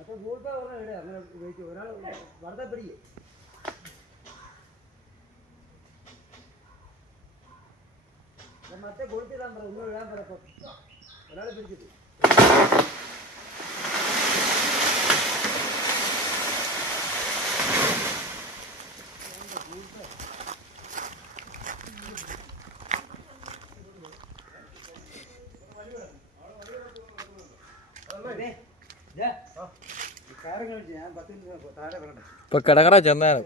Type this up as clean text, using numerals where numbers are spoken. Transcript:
അപ്പോൾ ഗൂഗിൾ പേ പറഞ്ഞാൽ ഇവിടെ അങ്ങനെ ഉപയോഗിക്കും. ഒരാൾ വെറുതെ പിടിക്കും. മറ്റേ കൊടുത്തിടാൻ പറ, ഒന്നും ഇടാൻ പറ. ഒരാൾ പിടിച്ചിട്ട് ഇപ്പൊ കിടക്കറ ചെന്നാണ്